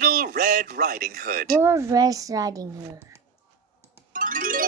Little Red Riding Hood. Poor Red Riding Hood.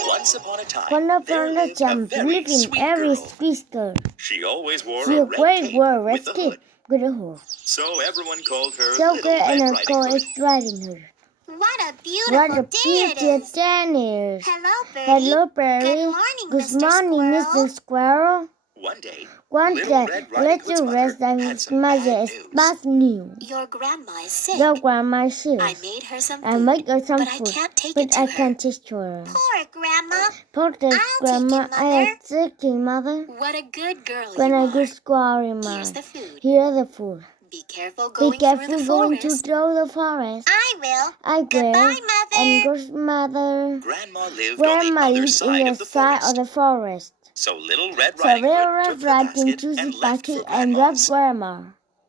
Once upon a time, One there upon a lived a time, very living sweet every girl. sweet girl. She always wore She a red always cape wore a red with a cape hood. with a hood. So everyone called her So Little good, and Red I Riding call Hood. it Riding Hood. What a beautiful What a day it beautiful is. day it is. Hello, Birdie. Hello, Berry. Good morning, Good Mr. morning, Squirrel. Mr. Squirrel. One day, One Little day, Red Riding Hood's Little mother Red Riding had Hood's some mother bad is news. bad news. Your grandma is sick. Your grandma is sick. I made her some I food, make her some but food, I can't take but it to I her. can't teach her. Poor Grandma. Poor the I'll grandma, take it, I Mother. am taking mother. What a good girl When you I are. go squirrel, Here's man. the food. Here are the food. Be careful Be going careful through the going forest. through the forest. I will. I will. Goodbye, Mother. And grandmother. Grandma lived Grandma on the other lives side in of the the side forest. of the forest. So Little Red So Riding Little Hood Red took the Riding basket took the and left for basket and Grandma's. left grandma.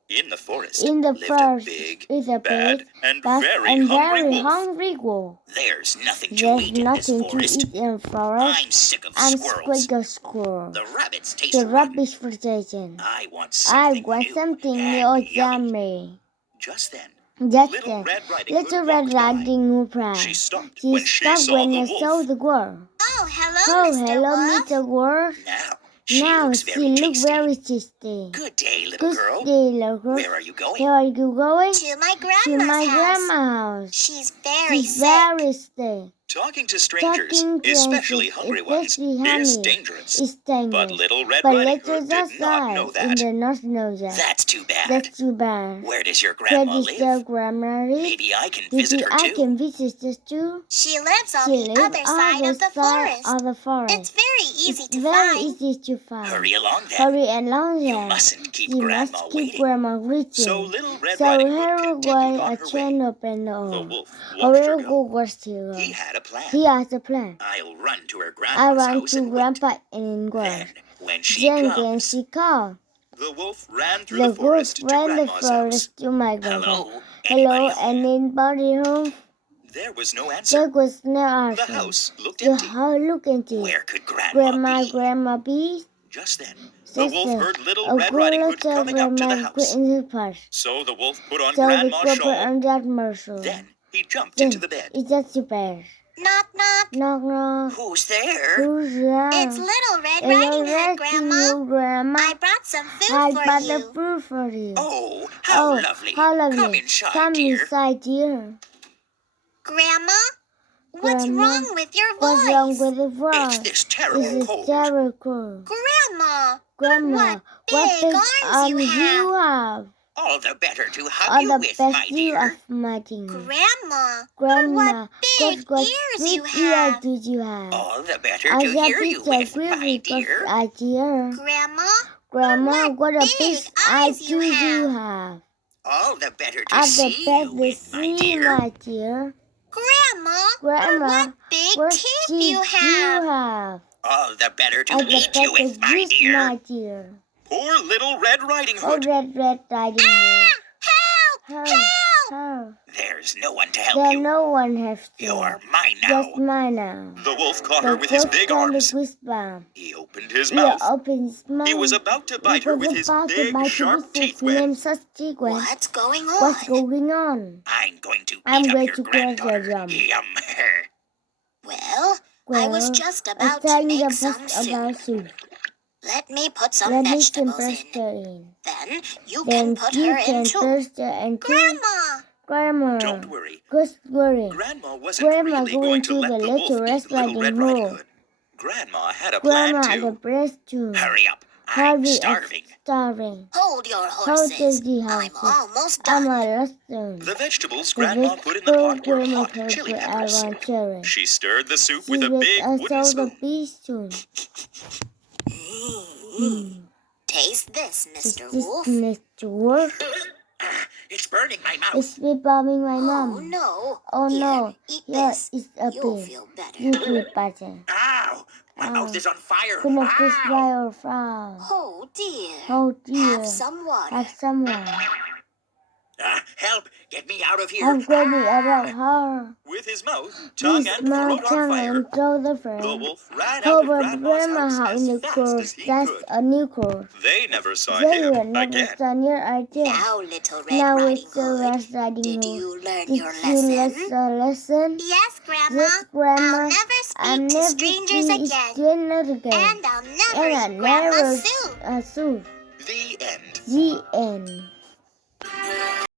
In the forest In the lived forest a big, is a bad, big, and fast very and hungry very wolf. hungry wolf. There's nothing to There's eat in this nothing to forest. eat in the forest. I'm sick of I'm squirrels. sick of squirrels. The rabbits taste The rotten. rubbish for taking. I want I something want new something and new and yummy. yummy. Just then, Just Little then, Red Riding Little Hood Red walked by. Riding Hood She cried. stopped She when she stopped saw when the I saw wolf. the wolf. Oh, hello, Oh, Mr. hello, Wolf. Mr. Wolf. Now, she Now looks she very looks tasty. very tasty. Good day, little Good girl. day, little girl. Where are you going? Where are you going? To my To grandma's my house. grandma's house. She's very She's sick. very sick. Talking to strangers, Talking to especially strangers, hungry ones, especially is honey, dangerous. is dangerous. But Little Red But Riding Little Hood did not know Red that. did not know that. That's too bad. That's too bad. Where does your Where grandma does your live? grandma live? Maybe I can visit Maybe her I too. can visit her too. She lives on She the lives other side on of the forest. Of the forest. It's very easy It's to very find. easy to find. Hurry along then. Hurry along You then. mustn't keep You Grandma must keep waiting. Grandma waiting. So Little Red So Riding Hood her continued way on a her chain way. open The door. wolf watched her Her go. was to He had a plan. He has a plan. I'll run to her I grandma's ran house to and wait. Grandpa and Grandma. Then, when she Then comes, she called. the wolf ran through The the forest wolf to ran the Grandma's house. forest to my grandpa. Hello? Hello, Anybody home? anybody home? There was no There answer. was no The answer. house looked The empty. house looked empty. Where could Grandma be? Grandma be? Just then, the Just wolf then, heard Little a Red Riding Hood little coming up to the Grandma house. in the park. So the wolf put on So the Grandma's grandpa shawl. on that marshal. Then he jumped Then into the bed. it's just a bear. Knock, knock. Knock, knock. Who's there? Who's there? It's Little Red Hello, Riding Hood, Red Grandma. Grandma. I brought some food I for brought you. the food for you. Oh, how lovely. How lovely. Come inside, Come dear. inside, dear. Grandma, what's Grandma, wrong with your voice? What's wrong with the It's voice? this terrible It's cold. terrible. Grandma, Grandma, what big arms you have. All the better to hug All you the with, my best you dear. of my dear. Grandma, Grandma, big what ears big you ear have. did you have? All the better I to got hear you this with, my agree dear. I dear. Grandma, Grandma, what a big big eyes eyes you do you have. have? All the better to All the see best you to with, my see, dear. my dear. Grandma, Grandma, what big what teeth teeth you have. All the better to All the eat you best with, to my use, dear. my dear. Poor Little Red Riding Oh, Hood. Red Riding Hood. Help! Help! Help! Help! There's no one to help There you. no one has to. You're mine now. Just mine now. The wolf caught The her with his wolf big caught the arms. whisper. He opened his He mouth. opened his mouth. He was about to bite He her was with his about to big, bite her sharp with his teeth when named such teeth when- What's going on? What's going on? I'm going to I'm eat up going your to grab your granddaughter. yum. Yum. Well, I was just about I to was make just some about soup. soup. Let me put some Let me some vegetables in. pasta in. Then you Then can put you her can in too. toast her and Grandma! Grandma. Don't worry. Just worry. Grandma wasn't Grandma really going going to to let the the little wolf Red eat Little Red Riding Riding Hood. Hood. Grandma had a Grandma plan had a too. breast too. Hurry up. I'm Hurry, starving. I'm starving. Hold your Hold horses. the I'm horses. almost I'm done. almost done. The vegetables The Grandma put in the pot were Grandma hot put chili with peppers. iron cherry. She stirred the soup She with a was big wooden also spoon. the beast too. Taste this, Mr. This Wolf. Mr. Wolf. It's burning my mouth. It's bombing my Oh, mom. no. Oh Here, no. eat Here this. is a You'll pig. feel better. You feel better. Ow! My Ow. mouth is on fire. Couldn't fish Ow! fly or frown. Oh, dear. Oh dear. Have some water. Have someone. Help! Get me out of here. I'm going about her. With his mouth, His tongue, and mouth, throat on tongue, fire, and throw the the fire. wolf ran out of Over Grandma's Grandma's house house in the as fast course. as he That's could. a new course. They never saw They him will never again. stand here again. Now, Little Red Now Riding it's the Hood, Red Riding did Hood. you learn Did your you lesson? lesson? Yes, Grandma. Yes, Grandma. I'll never I'll speak to never strangers see again. strangers again. And I'll never And eat I Grandma's never soup. soup. The end. The end.